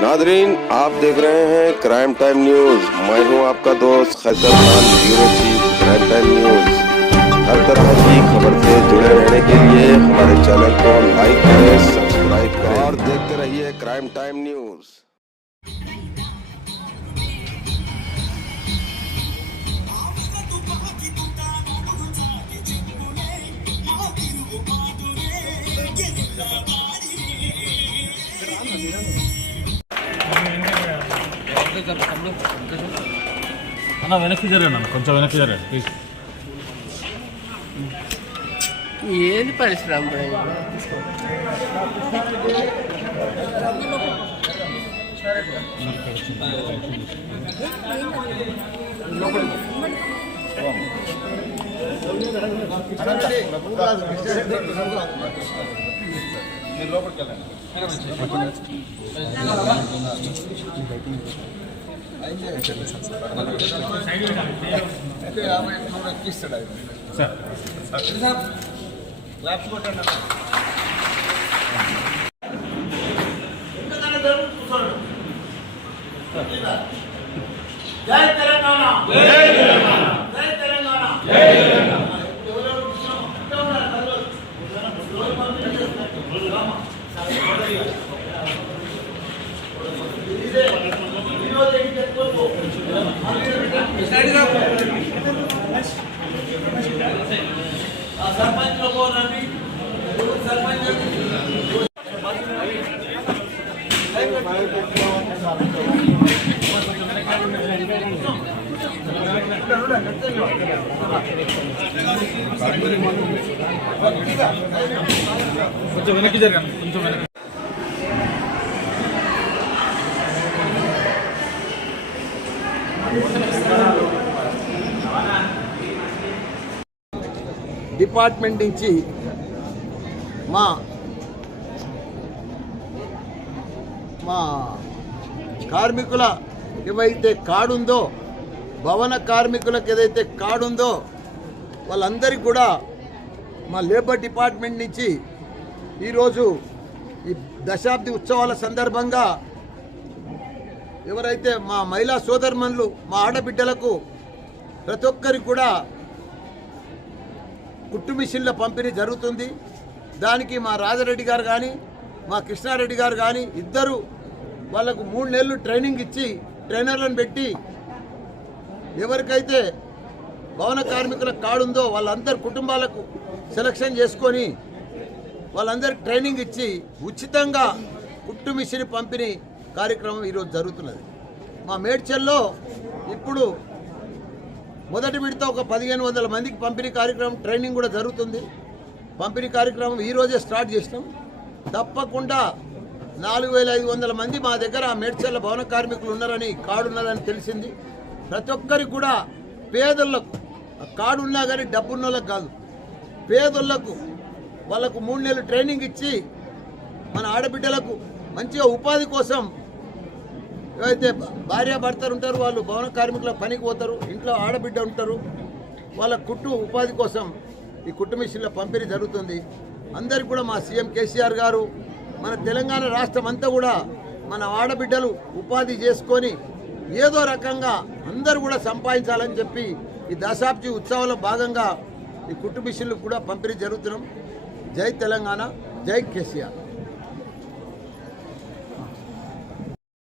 Nadreen, आप देख रहे हैं क्राइम टाइम न्यूज। मैं हूं आपका दोस्त Qaiser Khan, bureau chief crime time news. हर तरह की खबर से जुड़े रहने के लिए हमारे चैनल को लाइक करें, सब्सक्राइब करें और देखते रहिए क्राइम टाइम न्यूज। అన్న వెనక్కి జరగండి, కొంచెం వెనక్కి జరగండి. ఏది పరిశ్రమ జై తెలంగాణ జై తెలంగాణ జై తెలంగాణ జై తెలంగాణ सरपंच लोगों ने सरपंच కొంచెం వెనక్కి జరగండి, కొంచెం వెనక్కి. డిపార్ట్మెంట్ నుంచి మా కార్మికుల ఏవైతే కార్డు ఉందో, భవన కార్మికులకు ఏదైతే కార్డు ఉందో వాళ్ళందరికీ కూడా మా లేబర్ డిపార్ట్మెంట్ నుంచి ఈరోజు ఈ దశాబ్ది ఉత్సవాల సందర్భంగా ఎవరైతే మా మహిళా సోదరుమణులు, మా ఆడబిడ్డలకు ప్రతి ఒక్కరికి కూడా కుట్టు మిషన్ల పంపిణీ జరుగుతుంది. దానికి మా రాజారెడ్డి గారు కానీ మా కృష్ణారెడ్డి గారు కానీ ఇద్దరు వాళ్ళకు 3 నెలలు ట్రైనింగ్ ఇచ్చి ట్రైనర్లను పెట్టి ఎవరికైతే భవన కార్మికుల కార్డు ఉందో వాళ్ళందరి కుటుంబాలకు సెలక్షన్ చేసుకొని వాళ్ళందరికి ట్రైనింగ్ ఇచ్చి ఉచితంగా కుట్టు మిషన్ పంపిణీ కార్యక్రమం ఈరోజు జరుగుతున్నది. మా మేడ్చల్లో ఇప్పుడు మొదటి విడత ఒక 1500 మందికి పంపిణీ కార్యక్రమం ట్రైనింగ్ కూడా జరుగుతుంది. పంపిణీ కార్యక్రమం ఈరోజే స్టార్ట్ చేసినాం. తప్పకుండా 4500 మంది మా దగ్గర మేడ్చల్ల భవన కార్మికులు ఉన్నారని, కార్డు ఉన్నదని తెలిసింది. ప్రతి ఒక్కరికి కూడా పేదలకు కార్డు ఉన్నా కానీ డబ్బు ఉన్న వాళ్ళకి కాదు, పేదోళ్లకు వాళ్ళకు 3 నెలలు ట్రైనింగ్ ఇచ్చి మన ఆడబిడ్డలకు మంచిగా ఉపాధి కోసం ఏవైతే భార్యాభర్తలు ఉంటారు, వాళ్ళు భవన కార్మికుల పనికి పోతారు, ఇంట్లో ఆడబిడ్డ ఉంటారు, వాళ్ళ కుట్టు ఉపాధి కోసం ఈ కుట్టు మిషన్ల పంపిణీ జరుగుతుంది. అందరికీ కూడా మా సీఎం కేసీఆర్ గారు మన తెలంగాణ రాష్ట్రం అంతా కూడా మన ఆడబిడ్డలు ఉపాధి చేసుకొని ఏదో రకంగా అందరూ కూడా సంపాదించాలని చెప్పి ఈ దశాబ్ది ఉత్సవాల్లో భాగంగా ఈ కుట్టు మిషన్లు కూడా పంపిణీ జరుగుతున్నాం. జై తెలంగాణ, జై కేసీఆర్.